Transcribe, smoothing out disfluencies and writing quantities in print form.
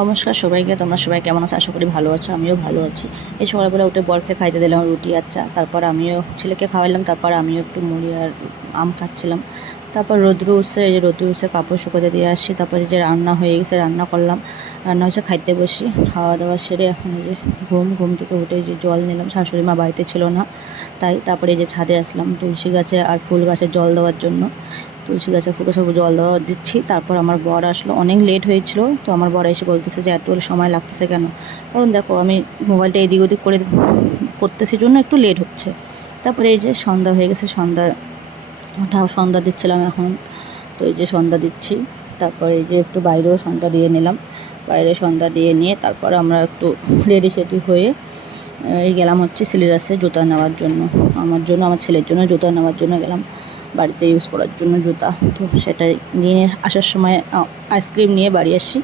নমস্কার সবাইকে, তোমরা সবাই কেমন আছো? আশা করি ভালো আছো, আমিও ভালো আছি। এই সকালবেলা উঠে বরকে খাইতে দিলাম রুটি আর চা, তারপর আমিও ছেলেকে খাওয়ালাম, তারপর আমিও একটু মুড়ি আর আম খাচ্ছিলাম। তারপর রৌদ্র উঠছে, এই যে রৌদ্র উঠছে কাপড় শুকোতে দিয়ে আসছি। তারপরে যে রান্না হয়ে গেছে, রান্না করলাম, রান্না হচ্ছে, খাইতে বসি। খাওয়া দাওয়া সেরে এখন এই যে ঘুম থেকে উঠে যে জল নিলাম, শাশুড়ি মা বাড়িতে ছিল না তাই। তারপরে এই যে ছাদে আসলাম তুলসী গাছে আর ফুল গাছে জল দেওয়ার জন্য। তুলসী গাছে ফুল গাছে জল দেওয়া দিচ্ছি। তারপর আমার বর আসলো, অনেক লেট হয়েছিল, তো আমার বর এসে বলতেছে যে এত সময় লাগতেছে কেন? কারণ দেখো আমি মোবাইলটা এদিক ওদিক করতেছি জন্য একটু লেট হচ্ছে। তারপরে এই যে সন্ধ্যা হয়ে গেছে, সন্ধ্যা দিচ্ছিলাম এখন। তো এই যে সন্ধ্যা দিচ্ছি, তারপরে এই যে একটু বাইরেও সন্ধ্যা দিয়ে নিলাম। বাইরে সন্ধ্যা দিয়ে নিয়ে তারপর আমরা একটু রেডি সেডি হয়ে এই গেলাম হচ্ছে সিলেবাসে জুতা নেওয়ার জন্য। আমার ছেলের জন্য জুতা নেওয়ার জন্য গেলাম, বাড়িতে ইউজ করার জন্য জুতা। তো সেটাই নিয়ে আসার সময় আইসক্রিম নিয়ে বাড়ি আসি।